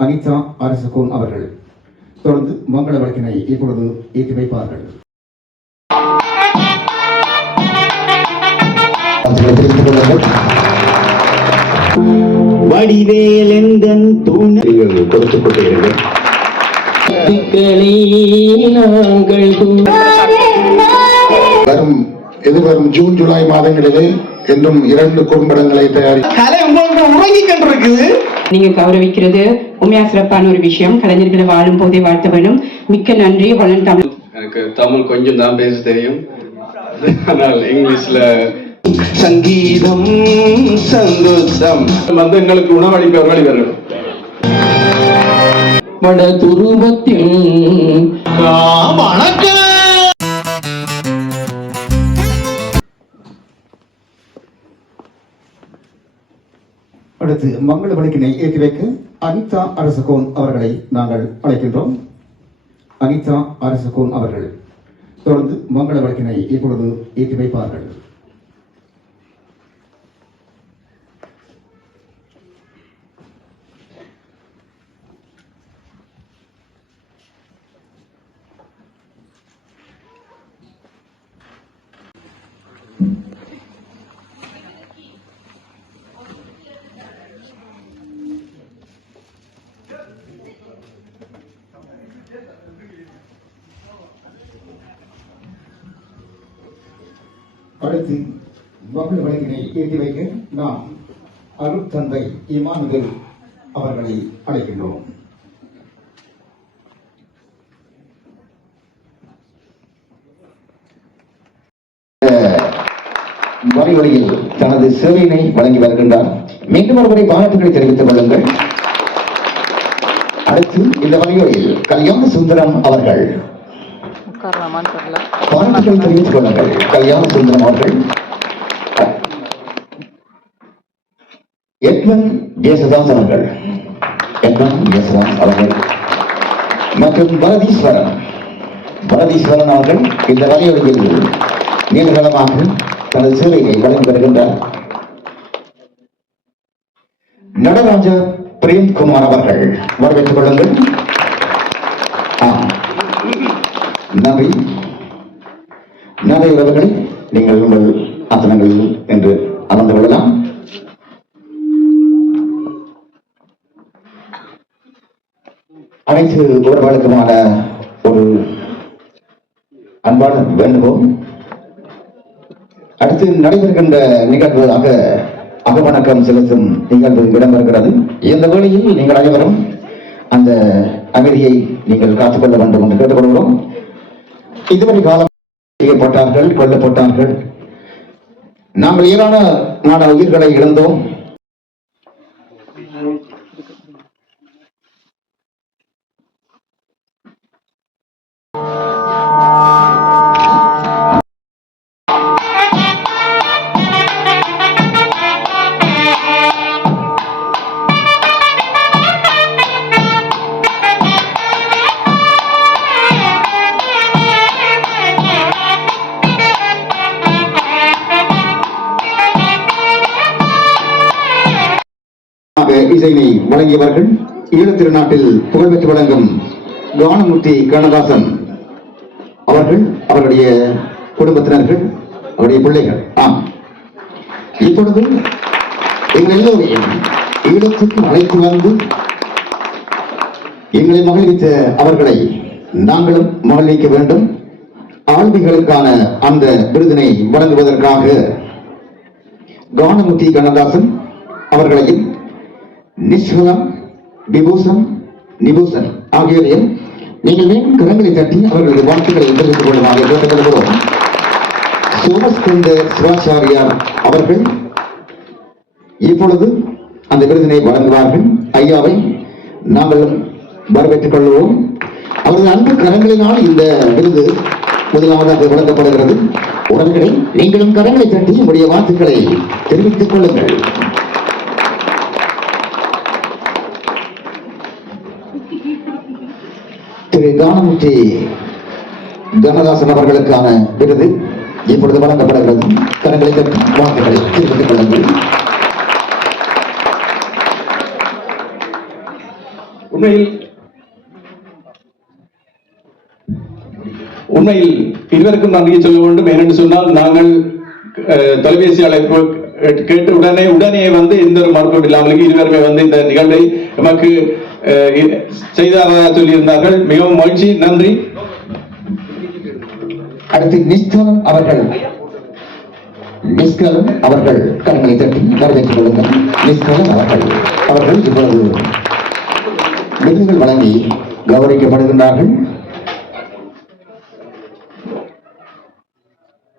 அனிதா அரசுகோன் அவர்கள். தொடர்ந்து மங்கள வழக்கினை இப்பொழுது ஏற்றி வைப்பார்கள். வடிவேலெந்தன் துணை கொடுத்துக் வரும் எதிர்வரும் ஜூன் ஜூலை மாதங்களிலே இன்னும் இரண்டு குறும்படங்களை தயாரி உறங்கிக் கொண்டிருக்குது. நீங்க கௌரவிக்கிறது உண்மையா சிறப்பான ஒரு விஷயம். கலைஞர்களை வாழும் போதே வாழ்த்த வேண்டும். மிக்க நன்றி. ஹொலன் தமிழ். எனக்கு தமிழ் கொஞ்சம் தான் பேச தெரியும். ஆனால் இங்கிலீஷ்ல சங்கீதம் சந்தோஷம். வந்து எங்களுக்கு உணவளிப்பவர்கள் இவர்கள். வட துருவத்தில் வணக்கம் அடுத்து மங்கள வழக்கினை ஏற்றி வைக்க அனிதா அரசுகோன் அவர்களை நாங்கள் அழைக்கின்றோம். அனிதா அரசகோன் அவர்கள் தொடர்ந்து மங்கள வழக்கினை இப்பொழுது ஏற்றி வைப்பார்கள். அடுத்து மங்கள வழக்கினை ஏற்றி வைக்க நாம் அருட்தந்தை இமானுதல் அவர்களை அழைக்கின்றோம். வழிவழியில் தனது சேவையினை வழங்கி வருகின்றார். மீண்டும் ஒருமுறை பாராட்டுகளை தெரிவித்துக் கொள்ளுங்கள். அடுத்து இந்த வழிவழியில் கல்யாண சுந்தரம் அவர்கள். பாராட்டுகளை தெரிவித்துக் கொள்ளுங்கள் கல்யாண சுந்தரம் அவர்கள் எட்மன் ஜேசுதாஸ் அவர்கள் எட்மன் ஜேசுதாஸ் அவர்கள் மற்றும் பரதீஸ்வரன் பரதீஸ்வரன் அவர்கள் இந்த வரையொலியில் நீண்டகாலமாக தனது சேவையை வழங்கி வருகின்றார் நடராஜ பிரேம்குமார் அவர்கள் வரவேற்றுக் கொள்ளுங்கள் நன்றி நன்றி உறவுகளை நீங்கள் உங்கள் ஆசனங்களில் என்று அமர்ந்து கொள்ளலாம். அனைத்து உறவுகளுக்குமான ஒரு அன்பான வேண்டுகோள். அடுத்து நடைபெறுகின்ற நிகழ்வு அக அகவணக்கம் செலுத்தும் நிகழ்வு இடம்பெறுகிறது. இந்த வேளையில் நீங்கள் அனைவரும் அந்த அமைதியை நீங்கள் காத்துக்கொள்ள வேண்டும் என்று கேட்டுக்கொள்கிறோம். இதுவரை காலம் செய்யப்பட்டார்கள் கொல்லப்பட்டார்கள். நாங்கள் நாட உயிர்களை இழந்தோம். இசையினை ஈழத் திருநாட்டில் புகழ்பெற்று வழங்கும் கவனமூர்த்தி கண்ணதாசன் அவர்கள் அவருடைய குடும்பத்தினர்கள் அவருடைய பிள்ளைகள். ஆம். இப்பொழுது எங்கள் எல்லோரையும் ஈழத்துக்கு அழைத்து வந்து எங்களை மகிழ்வித்த அவர்களை நாங்களும் மகிழ்விக்க வேண்டும். ஆழ்விகளுக்கான அந்த விருதினை வழங்குவதற்காக கவனமூர்த்தி கண்ணதாசன் அவர்களையும் நிஸ்வலம் விபூஷன் நிபூஷன் ஆகியோரையும் நீங்கள் மீண்டும் கரங்களை தட்டி அவர்களது வாழ்த்துக்களை தெரிவித்துக் கொள்ளுமாறு கேட்டுக்கொள்கிறோம். சோமஸ்கந்த சிவாச்சாரியார் அவர்கள் இப்பொழுது அந்த விருதினை வழங்குவார்கள். ஐயாவை நாங்களும் வரவேற்றுக் கொள்வோம். அவரது அன்பு கரங்களினால் இந்த விருது முதலாவதாக வழங்கப்படுகிறது. உறவுகளை நீங்களும் கரங்களை தட்டி உங்களுடைய வாழ்த்துக்களை தெரிவித்துக் கொள்ளுங்கள். திரு கானமுத்தி கண்ணதாசன் அவர்களுக்கான விருது இப்பொழுது வழங்கப்படுகிறது. கரங்களை வாக்குகளை தெரிவித்துக் கொள்ளுங்கள். உண்மையில் உண்மையில் இருவருக்கும் நன்றியை சொல்ல வேண்டும். ஏனென்று சொன்னால் நாங்கள் தொலைபேசி அழைப்பு கேட்டு உடனே உடனே வந்து எந்த ஒரு மறுப்போடு இல்லாமல் இருவருமே வந்து இந்த நிகழ்வை நமக்கு செய்தாக சொல்லியிருந்தார்கள். மிகவும் மகிழ்ச்சி நன்றி. அடுத்து நிஸ்கலம் அவர்கள். நிஸ்கலம் அவர்கள் கரங்களை தட்டி வரவேற்றுக் கொள்ளுங்கள். நிஸ்கலம் அவர்கள். அவர்கள் இவ்வளவு விருதுகள் வழங்கி கௌரவிக்கப்படுகின்றார்கள்.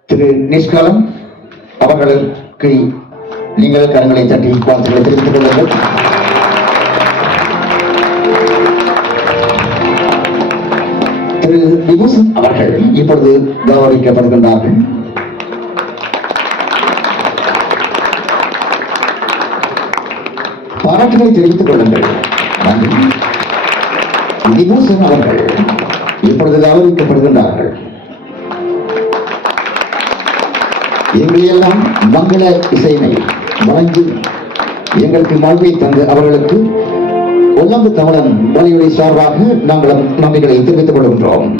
திரு நிஷ்கலம் அவர்களுக்கு நீங்கள் கரங்களை தட்டி வாழ்த்துக்களை தெரிவித்துக் கொள்ளுங்கள். திரு விபூஷன் அவர்கள் இப்பொழுது கௌரவிக்கப்படுகின்றார்கள். பாராட்டுகளை தெரிவித்துக் கொள்ளுங்கள். நன்றி. விபூஷன் அவர்கள் இப்பொழுது கௌரவிக்கப்படுகின்றார்கள். எங்களையெல்லாம் மங்கள இசையினை வழங்கி எங்களுக்கு வாழ்வை தந்து அவர்களுக்கு ஒல்லாந்து தமிழன் வலையொலி சார்பாக நாங்கள் நன்றிகளை தெரிவித்துக் கொள்கின்றோம்.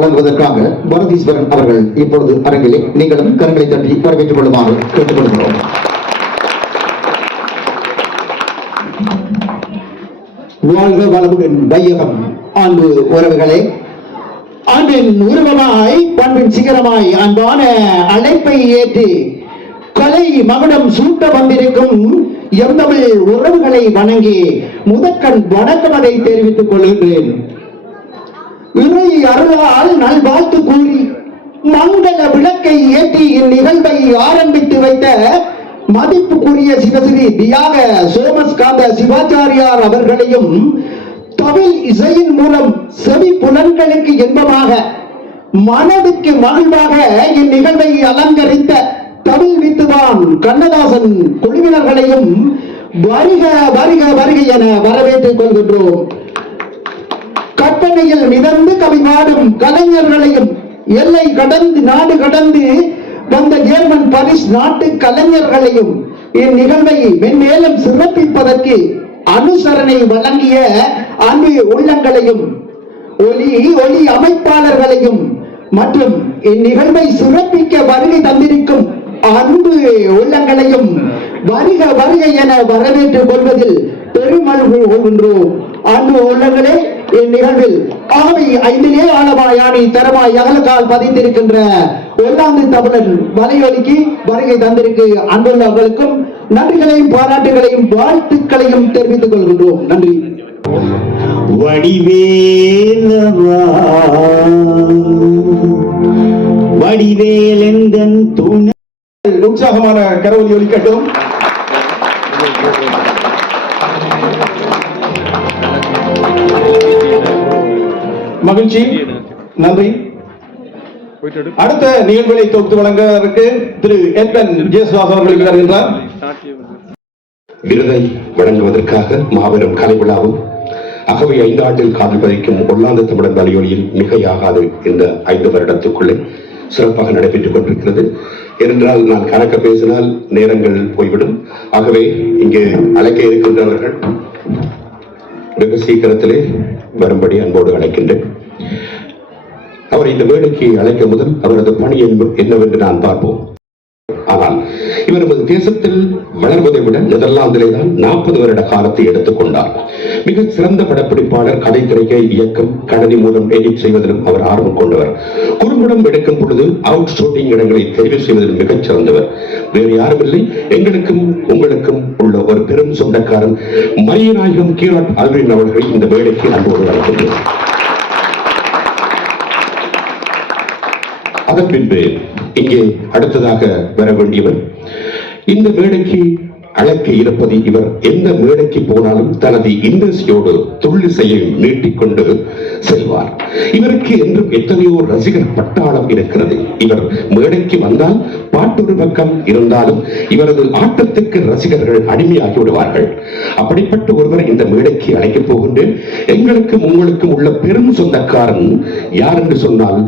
வழங்குவதற்காக பரதீஸ்வரன் அவர்கள் இப்பொழுது அரங்கிலே நீங்களும் கரங்களை தட்டி வரவேற்றுக் கொள்ளுமாறு கேட்டுக்கொள்கிறோம். வாழ்க வளமுடன் வையகம். அன்பு உறவுகளே அன்பின் உருவமாய் பண்பின் சிகரமாய் அன்பான அழைப்பை ஏற்றி கலை மகுடம் சூட்ட வந்திருக்கும் எந்தமிழ் உறவுகளை வணங்கி முதற்கண் வணக்கம் அதை தெரிவித்துக் கொள்கின்றேன். இறை அருளால் நல்வாழ்த்து கூறி மங்கள விளக்கை ஏற்றி இந்நிகழ்வை ஆரம்பித்து வைத்த மதிப்புக்குரிய சிவசிறி தியாக சோமஸ்காந்த சிவாச்சாரியார் அவர்களையும் தமிழ் இசையின் மூலம் செவி புலன்களுக்கு இன்பமாக மனதுக்கு மகிழ்வாக இந்நிகழ்வை அலங்கரித்த தமிழ் வித்துவான் கண்ணதாசன் குழுவினர்களையும் வருக வருக வருக என வரவேற்றுக் கொள்கின்றோம். கற்பனையில் மிதந்து கவி பாடும் கலைஞர்களையும் எல்லை கடந்து நாடு கடந்து வந்த ஜேர்மன் பாரிஸ் நாட்டு கலைஞர்களையும் இந்நிகழ்வை மென்மேலும் சிறப்பிப்பதற்கு அனுசரணை வழங்கிய அன்பு உள்ளங்களையும் ஒலி ஒலி அமைப்பாளர்களையும் மற்றும் இந்நிகழ்வை சிறப்பிக்க வருகை தந்திருக்கும் அன்பு உள்ளங்களையும் வருக வருக என வரவேற்றுக் கொள்வதில் பெருமளவு கொள்கின்றோம். அன்பு உள்ளங்களே இந்நிகழ்வில் ஆவை ஐந்திலே ஆளவாய் யானை தரமாய் அகலக்கால் பதிந்திருக்கின்ற ஒல்லாந்து தமிழன் வலையொலிக்கு வருகை தந்திருக்கு அன்புள்ளவர்களுக்கும் நன்றிகளையும் பாராட்டுகளையும் வாழ்த்துக்களையும் தெரிவித்துக் கொள்கின்றோம். நன்றி. வடிவேலவா. வடிவேலெந்தன் துணை. உற்சாகமான கரவொலி ஒலிக்கட்டும். மகிழ்ச்சி நன்றி. அடுத்த நிகழ்வுகளை தொகுத்து வழங்குவதற்கு திரு எட்வன் ஜேசுவாஸ் அவர்களுக்கு வருகின்றார். விருதை வழங்குவதற்காக மாபெரும் கலை விழாவும் அகவை ஐந்து ஆண்டில் காதல் பதிக்கும் ஒல்லாந்து தமிழர் வலியொலியில் மிகையாகாது இந்த ஐந்து வருடத்துக்குள்ளே சிறப்பாக நடைபெற்றுக் கொண்டிருக்கிறது. ஏனென்றால் நான் கணக்க பேசினால் நேரங்கள் போய்விடும். ஆகவே இங்கே அழைக்க இருக்கின்றவர்கள் வெகு சீக்கிரத்திலே வரும்படி அன்போடு அழைக்கின்றேன். அவர் இந்த வேலைக்கு அழைக்க முதல் அவரது பணி என்னவென்று நான் பார்ப்போம். இவர் நமது தேசத்தில் வளர்வதை விட நெதர்லாந்திலே தான் நாற்பது வருட காலத்தை எடுத்துக்கொண்டார். மிக சிறந்த படப்பிடிப்பாளர் கதை திரைக்கை இயக்கம் கணினி மூலம் எடிட் செய்வதிலும் அவர் ஆர்வம் கொண்டவர். குறும்படம் எடுக்கும் பொழுது அவுட் ஷூட்டிங் இடங்களை தெரிவு செய்வதில் மிகச் சிறந்தவர். வேறு யாருமில்லை எங்களுக்கும் உங்களுக்கும் உள்ள ஒரு பெரும் சொந்தக்காரன் மரியநாயகம் கீராட் அல்வின் அவர்களை இந்த வேலைக்கு அன்போடு வரக்கூடிய அதன் பின்பு இங்கே அடுத்ததாக வர வேண்டியவர் இந்த மேடைக்கு அழைக்க இருப்பது இவர். எந்த மேடைக்கு போனாலும் தனது இண்டஸ்ட்ரியோடு துள்ளிசையை நீட்டிக்கொண்டு செல்வார். இவருக்கு என்றும் எத்தனையோ ரசிகர் பட்டாளம் இருக்கிறது. இவர் மேடைக்கு வந்தால் பாட்டொரு பக்கம் இருந்தாலும் இவரது ஆட்டத்துக்கு ரசிகர்கள் அடிமையாகி விடுவார்கள். அப்படிப்பட்ட ஒருவர் இந்த மேடைக்கு அழைக்கப் போகின்றேன். எங்களுக்கும் உங்களுக்கும் உள்ள பெரும் சொந்தக்காரன் யார் என்று சொன்னால்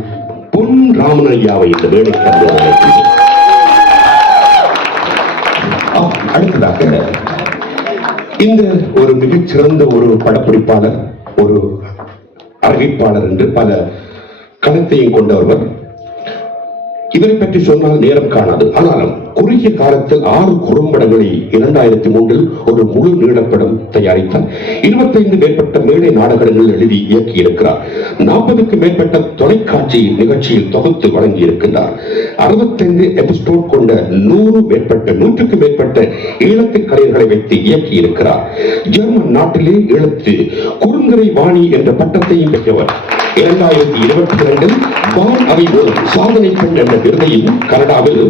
பொன் ராமன் ஐயாவை இந்த வேலைக்கு அடுத்ததாக இந்த ஒரு மிகச்சிறந்த ஒரு படப்பிடிப்பாளர் ஒரு அறிவிப்பாளர் என்று பல கணத்தையும் கொண்டவர் இவரை பற்றி சொன்னால் நேரம் காணாது. ஆனாலும் குறுகிய காலத்தில் ஆறு குறும்படங்களை இரண்டாயிரத்தி மூன்றில் ஒரு முழு நீளப்படம் தயாரித்தார். இருபத்தைந்து மேற்பட்ட மேடை நாடகங்கள் எழுதி இயக்கி இருக்கிறார் நாற்பதுக்கு மேற்பட்ட தொலைக்காட்சி நிகழ்ச்சியில் தொகுத்து வழங்கி இருக்கின்றார் அறுபத்தைந்து எபிசோட் கொண்ட நூறு மேற்பட்ட நூற்றுக்கு மேற்பட்ட ஈழத்து கலைஞர்களை வைத்து இயக்கி இருக்கிறார் ஜெர்மன் நாட்டிலே இழுத்து குறுங்கரை வாணி என்ற பட்டத்தையும் பெற்றவர். இரண்டாயிரத்தி இருபத்தி இரண்டில் பான் அறிவு சாதனை பெண் என்ற விருதையும் கனடாவில்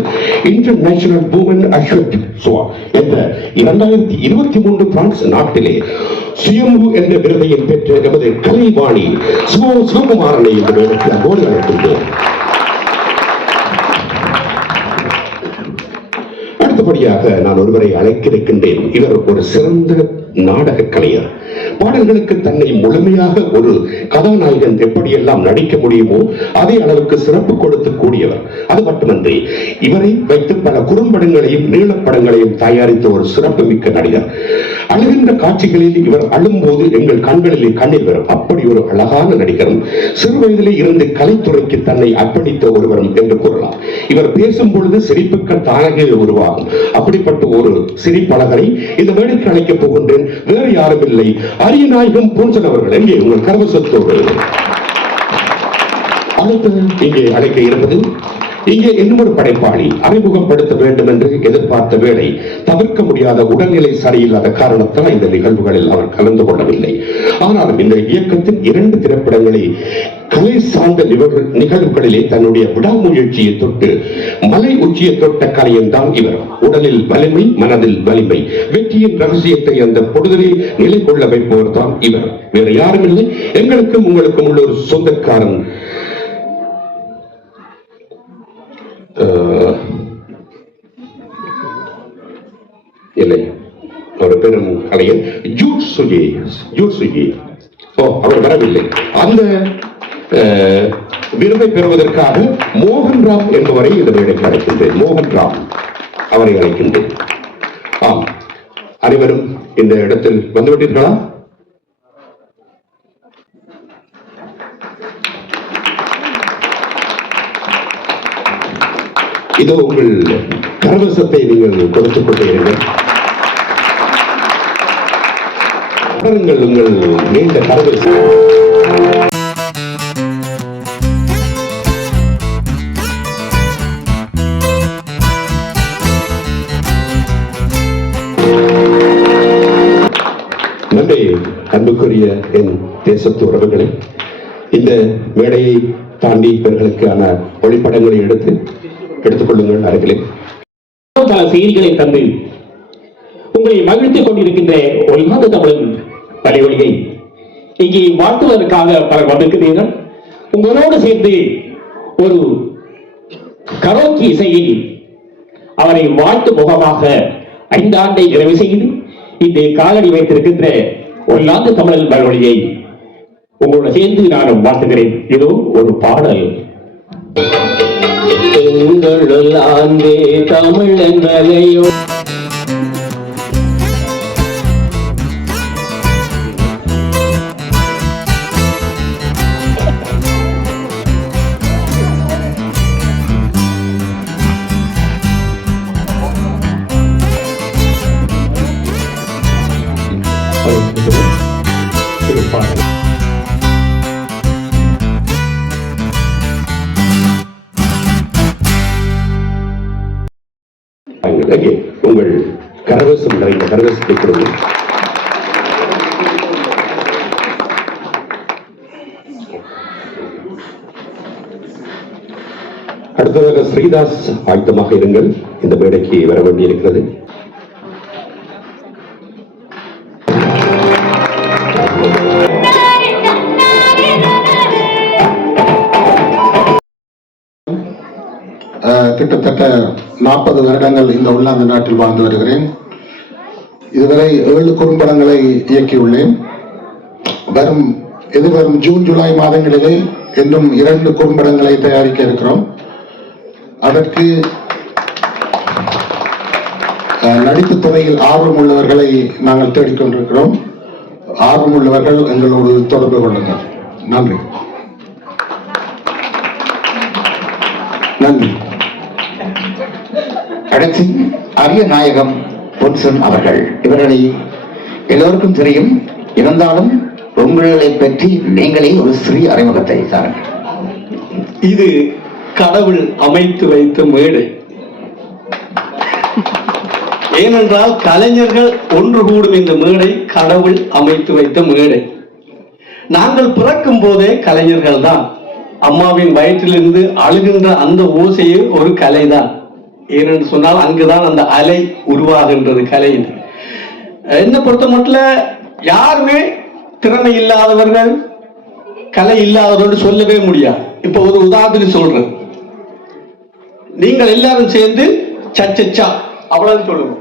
இன்டர்நேஷனல் இன்டர்நேஷனல் பூமன் அஷ்வத் சுவா என்ற இரண்டாயிரத்தி இருபத்தி மூன்று பிரான்ஸ் நாட்டிலே சுயம்பு என்ற விருதையும் பெற்ற எமது கலைவாணி சுகோ சிவகுமாரனை இந்த வேலைக்கு அங்கோடு அழைக்கின்றோம் அடுத்தபடியாக நான் ஒருவரை அழைக்கிருக்கின்றேன் இவர் ஒரு சிறந்த நாடக கலைஞர். பாடல்களுக்கு தன்னை முழுமையாக ஒரு கதாநாயகன் எப்படியெல்லாம் நடிக்க முடியுமோ அதே அளவுக்கு சிறப்பு கொடுத்து கூடியவர். அது மட்டுமன்றி இவரை வைத்து பல குறும்படங்களையும் நீளப்படங்களையும் தயாரித்த ஒரு சிறப்பு மிக்க நடிகர். அழுகின்ற காட்சிகளில் இவர் அழும்போது எங்கள் கண்களிலே கண்ணீர் வரும். அப்படி ஒரு அழகான நடிகரும் சிறு வயதிலே இருந்து கலைத்துறைக்கு தன்னை அர்ப்பணித்த ஒருவரும் என்று கூறலாம். இவர் பேசும் பொழுது சிரிப்புக்கள் தானே உருவாகும். அப்படிப்பட்ட ஒரு சிரிப்பழகரை இந்த மேடைக்கு அழைக்கப் போகின்றேன். வேறு யாரும் இல்லை. அரியநாயகம் பூஞ்சன் அவர்கள் எங்கே? உங்கள் கரவசத்தோடு. அடுத்து இங்கே அழைக்க இருப்பது இங்கே இன்னொரு படைப்பாளி அறிமுகப்படுத்த வேண்டும் என்று எதிர்பார்த்த வேளை தவிர்க்க முடியாத உடல்நிலை சரியில்லாத காரணத்தால் இந்த நிகழ்வுகளில் அவர் கலந்து கொள்ளவில்லை. ஆனாலும் இந்த இயக்கத்தின் இரண்டு திரைப்படங்களை கலை சார்ந்த நிகழ்வுகளிலே தன்னுடைய விடாமுயற்சியை தொட்டு மலை உச்சியை தொட்ட கலையன் தான் இவர். உடலில் வலிமை மனதில் வலிமை. வெற்றியின் ரகசியத்தை அந்த பொழுதிலே நிலை கொள்ள வைப்பவர் தான் இவர். வேறு யாரும் இல்லை எங்களுக்கும் உங்களுக்கும் உள்ள ஒரு சொந்தக்காரன் இல்லை ஒரு பெரும் கலைஞர் ஜூட் சுஜி ஜூட் சுஜி ஓ அவர் வரவில்லை. அந்த விருதை பெறுவதற்காக மோகன் ராம் என்பவரை இந்த வேலைக்கு அழைக்கின்றேன். மோகன் ராம் அவரை அழைக்கின்றேன். ஆம் அனைவரும் இந்த இடத்தில் வந்துவிட்டீர்களா? இதோ உங்கள் கரவசத்தை நீங்கள் கொடுத்துக் கொண்டே இருங்கள். பாருங்கள் உங்கள் நீண்ட கரவசம் நன்றி அன்புக்குரிய என் தேசத்து உறவுகளே. இந்த மேடையை தாண்டி இவர்களுக்கான ஒளிப்படங்களை எடுத்து எடுத்துக்கொள்ளுங்கள் அருகிலே. பல செய்திகளை தந்து உங்களை மகிழ்த்து கொண்டிருக்கின்ற ஒல்லாத தமிழன். தலைவலியை இங்கே வாழ்த்துவதற்காக பலர் வந்திருக்கிறீர்கள். உங்களோடு சேர்ந்து ஒரு கரோக்கி இசையில் அவரை வாழ்த்து முகமாக ஐந்து ஆண்டை நிறைவு செய்து இந்த காலடி வைத்திருக்கின்ற ஒல்லாந்து தமிழ் மறுவழியை உங்களோட சேர்ந்து நானும் வாழ்த்துகிறேன். இதோ ஒரு பாடல். எங்களுள் ஆண்டே தமிழன் மலையோ அடுத்ததாக ஸ்ரீதாஸ் ஆயத்தமாக இருங்கள். இந்த மேடைக்கு வர வேண்டியிருக்கிறது. கிட்டத்தட்ட நாற்பது வருடங்கள் இந்த உள்ளாந்த நாட்டில் வாழ்ந்து வருகிறேன். இதுவரை ஏழு குறும்படங்களை இயக்கியுள்ளேன். வரும் எதிர்வரும் ஜூன் ஜூலை மாதங்களிலே இன்னும் இரண்டு குறும்படங்களை தயாரிக்க இருக்கிறோம். அதற்கு அஹ், துறையில் ஆர்வம் உள்ளவர்களை நாங்கள் தேடிக்கொண்டிருக்கிறோம். ஆர்வம் உள்ளவர்கள் எங்களோடு தொடர்பு கொள்ளுங்கள். நன்றி. நன்றி. கடைசி அரிய நாயகம் பொன்சன் அவர்கள். இவர்களை எல்லோருக்கும் தெரியும். இருந்தாலும் உங்களை பற்றி நீங்களே ஒரு சிறிய அறிமுகத்தை தாருங்கள். இது கடவுள் அமைத்து வைத்த மேடை. ஏனென்றால் கலைஞர்கள் ஒன்று கூடும் இந்த மேடை கடவுள் அமைத்து வைத்த மேடை. நாங்கள் பிறக்கும் போதே கலைஞர்கள் தான். அம்மாவின் வயிற்றிலிருந்து அழுகின்ற அந்த ஓசையே ஒரு கலைதான். ஏனென்று சொன்னால் அங்குதான் அந்த அலை உருவாகின்றது கலையில் என்ன பொறுத்த மட்டும் யாருமே திறமை இல்லாதவர்கள் கலை இல்லாதவர்கள் சொல்லவே முடியாது. இப்ப ஒரு உதாரணத்துக்கு சொல்றேன். நீங்கள் எல்லாரும் சேர்ந்து சச்சச்சா அவ்வளவு சொல்லுங்க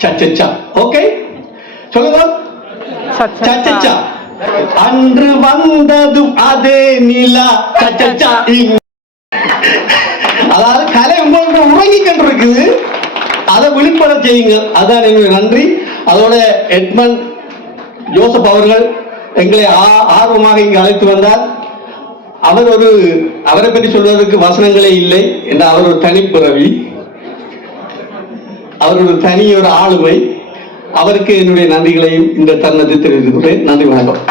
சச்சச்சா ஓகே சொல்லுங்க. சச்சச்சா அன்று வந்ததும் அதே நிலா. சச்சச்சா அதாவது கலை உங்களுக்கு உறங்கிக் கொண்டிருக்குது. அதை விழிப்பட செய்யுங்க. அதான் என்னுடைய நன்றி. அதோட எட்மன் ஜோசப் அவர்கள் எங்களை ஆ- ஆர்வமாக இங்கு அழைத்து வந்தார். அவர் ஒரு அவரை பற்றி சொல்வதற்கு வசனங்களே இல்லை என்ற அவர் ஒரு தனிப்பிறவி. அவர் ஒரு தனி ஒரு ஆளுமை. அவருக்கு என்னுடைய நன்றிகளையும் இந்த தருணத்தில் தெரிவித்துக் கொண்டேன் நன்றி வணக்கம்.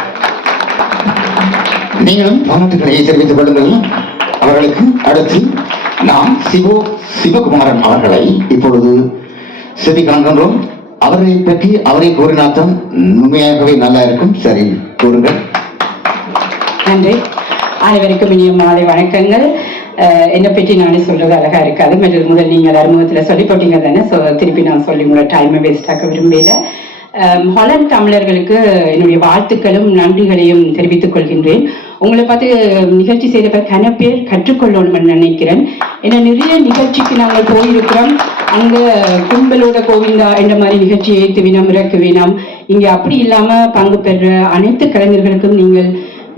நீங்களும் பாராட்டுகளை தெரிவித்துக் கொள்ளுங்கள். அவர்களுக்கு அடுத்து நாம் சிவோ சிவகுமாரன் அவர்களை இப்பொழுது செவி காண்கின்றோம் அவரை பற்றி அவரை கூறினாத்தான் உண்மையாகவே நல்லா இருக்கும். சரி கூறுங்கள். நன்றி. அனைவருக்கும் இனிய மாலை வணக்கங்கள். என்னை பற்றி நானே சொல்றது அழகா இருக்காது. முதல் முதல் நீங்கள் அறிமுகத்தில் சொல்லி போட்டீங்க தானே? ஸோ திருப்பி நான் சொல்லி உங்களோட டைமை வேஸ்ட் ஆக்க விரும்பல அஹ் ஹாலண்ட் தமிழர்களுக்கு என்னுடைய வாழ்த்துக்களும் நன்றிகளையும் தெரிவித்துக் கொள்கின்றேன். உங்களை பார்த்து நிகழ்ச்சி செய்த கன பேர் கற்றுக்கொள்ளணும்னு நினைக்கிறேன். ஏன்னா நிறைய நிகழ்ச்சிக்கு நாங்கள் போயிருக்கிறோம். அங்க கும்பலோட கோவிந்தா என்ற மாதிரி நிகழ்ச்சி ஏத்து வினம் இறக்கு வினம் இங்க அப்படி இல்லாம பங்கு பெற அனைத்து கலைஞர்களுக்கும் நீங்கள்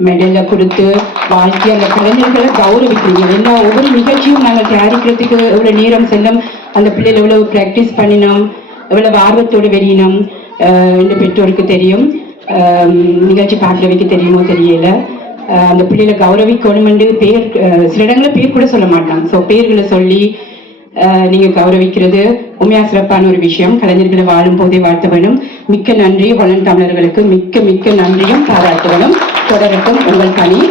மெடல்ல கொடுத்து வாழ்த்தி அந்த கலைஞர்களை கௌரவிக்கிறீங்க. எல்லா ஒவ்வொரு நிகழ்ச்சியும் நாங்கள் தயாரிக்கிறதுக்கு எவ்வளவு நேரம் செல்லும் அந்த பிள்ளைகள் எவ்வளவு ப்ராக்டிஸ் பண்ணினோம் எவ்வளவு ஆர்வத்தோடு வெளியினோம் ஆஹ் என்ற பெற்றோருக்கு தெரியும். ஆஹ் நிகழ்ச்சி பார்க்குறவைக்கு தெரியுமோ தெரியல. அந்த பிள்ளைகளை கௌரவிக்கணுமெண்டு பேர் ஆஹ் சில இடங்களில் பேர் கூட சொல்ல மாட்டாங்க. ஸோ பேர்களை சொல்லி ஆஹ் நீங்க கௌரவிக்கிறது உண்மையா சிறப்பான ஒரு விஷயம். கலைஞர்களை வாழும் போதே வாழ்த்த வேணும். மிக்க நன்றி. வளன் தமிழர்களுக்கு மிக்க மிக்க நன்றியும் பாராட்டுவனும் தொடரட்டும் உங்கள் பணி.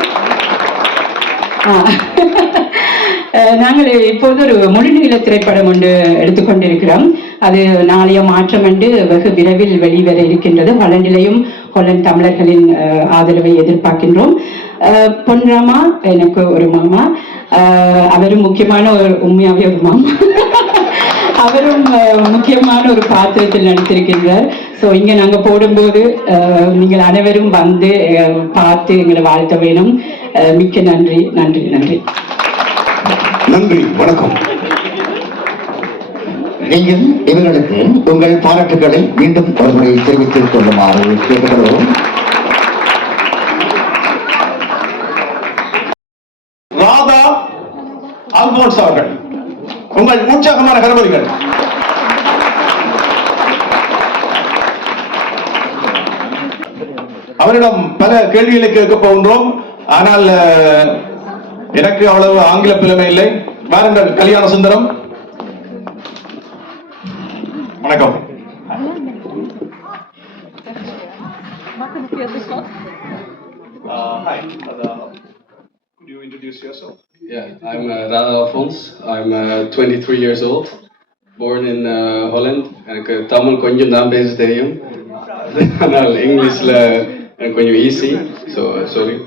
நாங்கள் இப்போது ஒரு முழுநீள திரைப்படம் ஒன்று எடுத்துக்கொண்டிருக்கிறோம் அது நாளைய மாற்றம் என்று வெகு விரைவில் வெளிவர இருக்கின்றது. ஹொலண்டிலையும் கொல்லன் தமிழர்களின் ஆதரவை எதிர்பார்க்கின்றோம். அஹ், பொன்ராமா எனக்கு ஒரு மாமா. அஹ், அவரும் முக்கியமான ஒரு உண்மையாகவே ஒரு மாமா. அவரும் முக்கியமான ஒரு பாத்திரத்தில் நடித்திருக்கின்றார். ஸோ இங்கே நாங்கள் போடும்போது நீங்கள் அனைவரும் வந்து பார்த்து எங்களை வாழ்த்த வேணும். மிக்க நன்றி நன்றி நன்றி. நன்றி வணக்கம். நீங்கள் இவர்களுக்கு உங்கள் பாராட்டுகளை மீண்டும் ஒருமுறை தெரிவித்துக் கொள்ளுமாறு கேட்டுக்கொள்வோம் ராதா அல்போன்ஸ் அவர்கள் உங்கள் உற்சாகமான கருவறிகள். அவரிடம் பல கேள்விகளை கேட்க போகின்றோம். ஆனால் எனக்கு அவ்வளவு ஆங்கில புலமை இல்லை. வாருங்கள் கல்யாண சுந்தரம். வணக்கம். Uh, hi, uh, could you introduce yourself? Yeah, I'm uh, Rada Alfons. I'm uh, 23 years old, born in uh, Holland. எனக்கு தமிழ் கொஞ்சம் தான் பேச தெரியும். ஆனால் இங்கிலீஷில் எனக்கு கொஞ்சம் ஈஸி ஸோ சாரி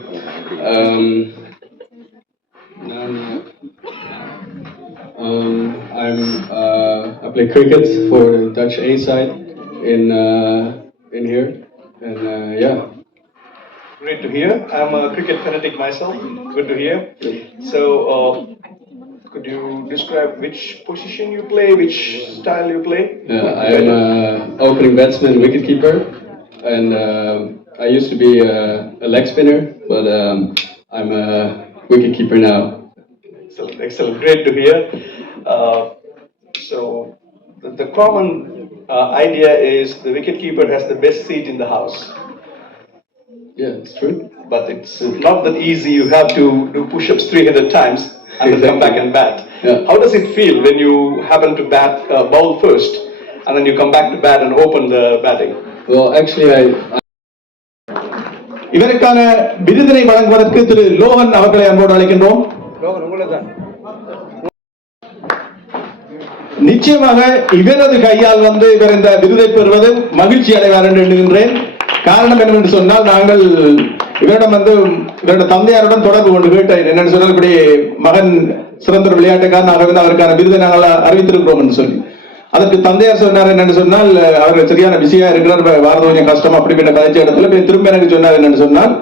நான் um, I'm uh, I play cricket for the Dutch A side in uh, in here and uh, yeah Great to hear. I'm a cricket fanatic myself. Good to hear. So, uh, could you describe which position you play, which style you play? Yeah, I am a opening batsman, wicketkeeper, and uh, I used to be a, a leg spinner, but um, I'm a wicketkeeper now. Excellent, excellent. Great to hear. Uh, so, the, the common uh, idea is the wicketkeeper has the best seat in the house. Yeah, it's true. But it's not that easy. You have to do push-ups 300 times and then come back and bat. Yeah. How does it feel when you happen to bat, uh, bowl first, and then you come back to bat and open the batting? Well, actually, I, இவருக்கான விருதினை வழங்குவதற்கு திரு Logan அவர்களை அன்போடு அழைக்கின்றோம். நிச்சயமாக இவரது கையால் வந்து இவர் இந்த விருதை பெறுவது மகிழ்ச்சி அடைவார் என்று எண்ணுகின்றேன். காரணம் என்னவென்று சொன்னால் நாங்கள் இவரிடம் வந்து இவருடைய தந்தையாருடன் தொடர்பு கொண்டு கேட்டேன். என்னன்னு சொன்னால் இப்படி மகன் சிறந்த வந்து அவருக்கான விருதை நாங்கள் அறிவித்திருக்கிறோம் என்று சொல்லி. அதற்கு தந்தையார் சொன்னார் என்னன்னு சொன்னால் அவர்கள் சரியான பிஸியா இருக்கிறார் வாரது கொஞ்சம் கஷ்டம் அப்படிப்பட்ட கதைச்ச இடத்துல. போய் திரும்ப எனக்கு சொன்னார் என்னன்னு சொன்னால்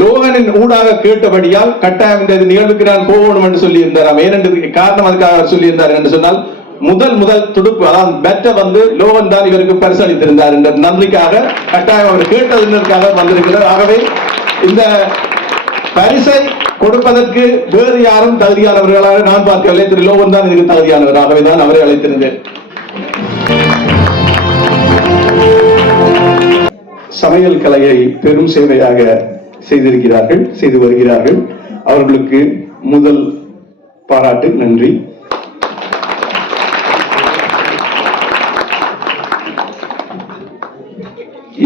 லோகனின் ஊடாக கேட்டபடியால் கட்டாயம் இந்த நிகழ்வுக்கு நான் போகணும் என்று சொல்லியிருந்தார். ஏனென்று காரணம் அதுக்காக அவர் சொல்லியிருந்தார் என்று சொன்னால் முதல் முதல் துடுப்பு அதாவது பெட்டை வந்து லோகன் தான் இவருக்கு பரிசளித்திருந்தார் என்ற நன்றிக்காக கட்டாயம் அவர் கேட்டதுக்காக வந்திருக்கிறார். ஆகவே இந்த பரிசை கொடுப்பதற்கு வேறு யாரும் தகுதியானவர்களாக நான் பார்க்கவில்லை. திரு லோகன் தான் இதுக்கு தகுதியானவர். ஆகவே தான் அவரை அழைத்திருந்தேன். சமையல் கலையை பெரும் சேவையாக செய்திருக்கிறார்கள் செய்து வருகிறார்கள். அவர்களுக்கு முதல் பாராட்டு நன்றி.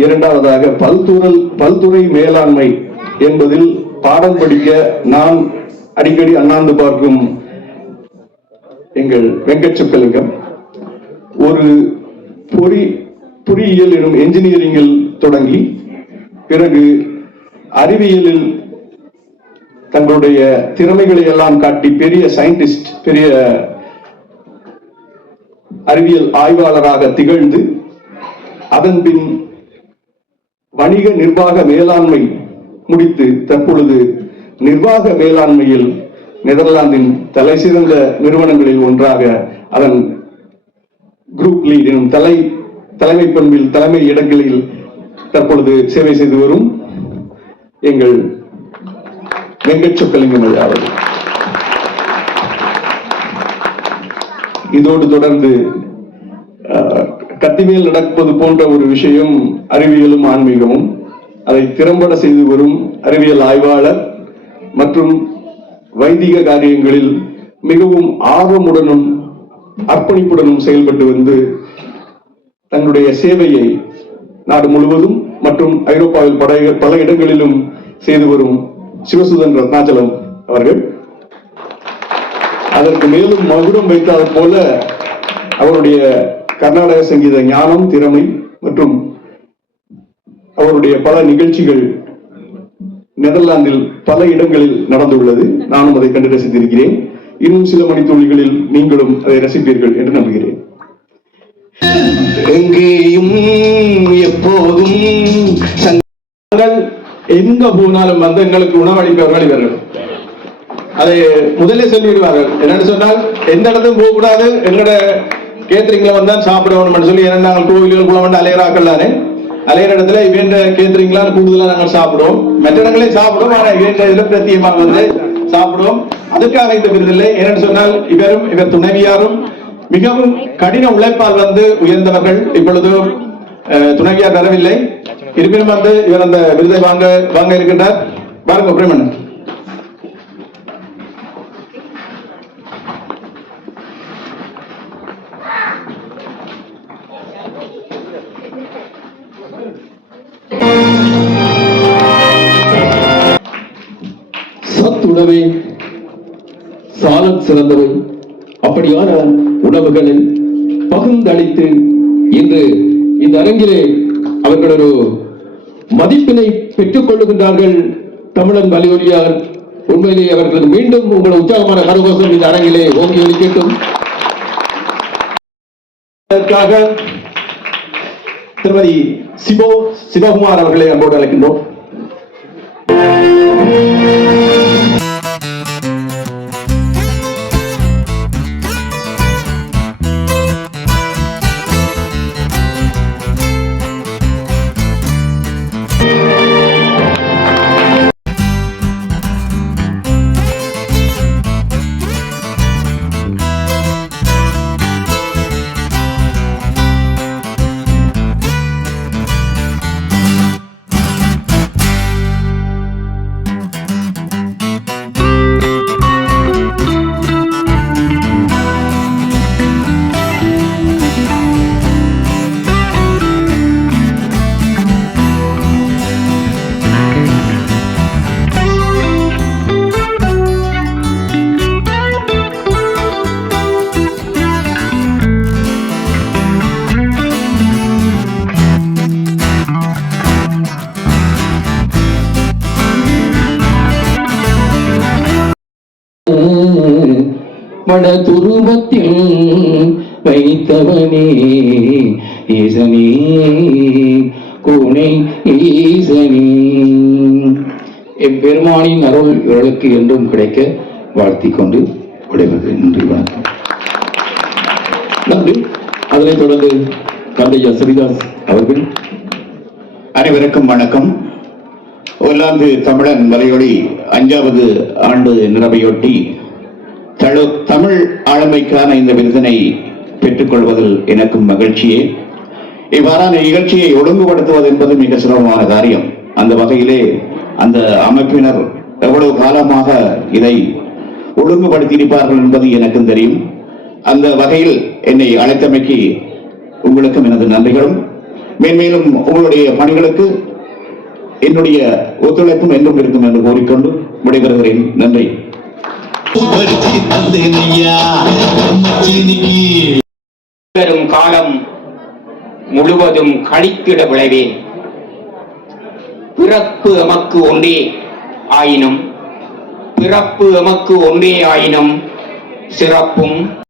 இரண்டாவதாக பல்துறை பல்துறை மேலாண்மை என்பதில் பாடம் படிக்க நான் அடிக்கடி அண்ணாந்து பார்க்கும் எங்கள் வெங்கட் ஒரு பொறி பொறியியல் எனும் என்ஜினியரிங்கில் தொடங்கி பிறகு அறிவியலில் தங்களுடைய திறமைகளை எல்லாம் காட்டி பெரிய சயின்டிஸ்ட் பெரிய அறிவியல் ஆய்வாளராக திகழ்ந்து அதன் பின் வணிக நிர்வாக மேலாண்மை முடித்து தற்பொழுது நிர்வாக மேலாண்மையில் நெதர்லாந்தின் தலைசிறந்த நிறுவனங்களில் ஒன்றாக அதன் குரூப் லீட் எனும் தலை தலைமை பண்பில் தலைமை இடங்களில் தற்பொழுது சேவை செய்து வரும் எங்கள் வெங்கட் சொக்கலிங்கம் ஐயா அவர்கள் இதோடு தொடர்ந்து அஹ், நடப்பது போன்ற ஒரு விஷயம் அறிவியலும் ஆன்மீகமும் அதை திறம்பட செய்து வரும் அறிவியல் ஆய்வாளர் மற்றும் வைதிக காரியங்களில் மிகவும் ஆர்வமுடனும் அர்ப்பணிப்புடனும் செயல்பட்டு வந்து தன்னுடைய சேவையை நாடு முழுவதும் மற்றும் ஐரோப்பாவில் பல பல இடங்களிலும் செய்து வரும் சிவசுதன் ரத்னாச்சலம் அவர்கள். அதற்கு மேலும் மகுடம் வைத்தது போல அவருடைய கர்நாடக சங்கீத ஞானம் திறமை மற்றும் அவருடைய பல நிகழ்ச்சிகள் நெதர்லாந்தில் பல இடங்களில் நடந்துள்ளது. நானும் அதை கண்டு ரசித்திருக்கிறேன். இன்னும் சில மணித்துளிகளில் நீங்களும் அதை ரசிப்பீர்கள் என்று நம்புகிறேன். எங்கேயும் எப்போதும் எங்க போனாலும் வந்து எங்களுக்கு உணவளிப்பவர்கள் இவர்கள் அதை முதல்ல சொல்லிவிடுவார்கள் என்னன்னு சொன்னால் எந்த இடத்துக்கும் போக கூடாது எங்களோட கேத்தரிங்ல வந்தா சாப்பிடணும் சொல்லி ஏன்னா நாங்கள் கோவில்கள் குளம் அலையராக்கள் தானே அலையிற இடத்துல இவேண்ட கேத்தரிங்லாம் கூடுதலா நாங்கள் சாப்பிடுவோம். மற்ற இடங்களையும் சாப்பிடுவோம் ஆனா இவேண்ட இதுல பிரத்தியமாக வந்து சாப்பிடுவோம். அதுக்காக இந்த விருதில்லை ஏன்னு சொன்னால் இவரும் இவர் துணைவியாரும் மிகவும் கடின உழைப்பால் வந்து உயர்ந்தவர்கள். இப்பொழுது அஹ், துணைவியார் வரவில்லை. இருப்பினும் வந்து இவர் அந்த விருதை வாங்க வாங்க இருக்கின்றார். பாருங்க பிரேமன் உணவே சாலம் சிறந்தவை அப்படியான உணவுகளை பகுந்தளித்து இன்று இந்த அரங்கிலே அவர்கள் ஒரு மதிப்பினை பெற்றுக் கொள்ளுகின்றார்கள் தமிழன் வலியுறுதியார் உண்மையிலே அவர்களுக்கு மீண்டும் உங்கள் உற்சாகமான கரகோசம் இந்த அரங்கிலே ஓங்கி ஒலிக்கட்டும் அதற்காக திருமதி சிவோ சிவகுமார் அவர்களை அன்போடு அழைக்கின்றோம். ரூபத்தில் வைத்தவனே ஈசனே கோணை ஈசனே. எம்பெருமானின் அருள் இவர்களுக்கு என்றும் கிடைக்க வாழ்த்தி கொண்டு விடைபெறுகிறேன். நன்றி வணக்கம். நன்றி. அதனைத் தொடர்ந்து கந்தையா ஸ்ரீதாஸ் அவர்கள் அனைவருக்கும் வணக்கம். ஒல்லாந்து தமிழன் வலையொலி அஞ்சாவது ஆண்டு நிறவையொட்டி தமிழ் ஆளுமைக்கான இந்த விருதினை பெற்றுக்கொள்வதில் எனக்கும் மகிழ்ச்சியே. இவ்வாறான நிகழ்ச்சியை ஒழுங்குபடுத்துவது என்பது மிக சிரமமான காரியம். அந்த வகையிலே அந்த அமைப்பினர் எவ்வளவு காலமாக இதை ஒழுங்குபடுத்தியிருப்பார்கள் என்பது எனக்கும் தெரியும். அந்த வகையில் என்னை அழைத்தமைக்கு உங்களுக்கும் எனது நன்றிகளும். மேன்மேலும் உங்களுடைய பணிகளுக்கு என்னுடைய ஒத்துழைப்பும் என்றும் இருக்கும் என்று கூறிக்கொண்டு விடைபெறுகிறேன். நன்றி. வரும் காலம் முழுவதும் கழித்திட விளைவேன். பிறப்பு எமக்கு ஒன்றே ஆயினும் பிறப்பு எமக்கு ஒன்றே ஆயினும் சிறப்பும்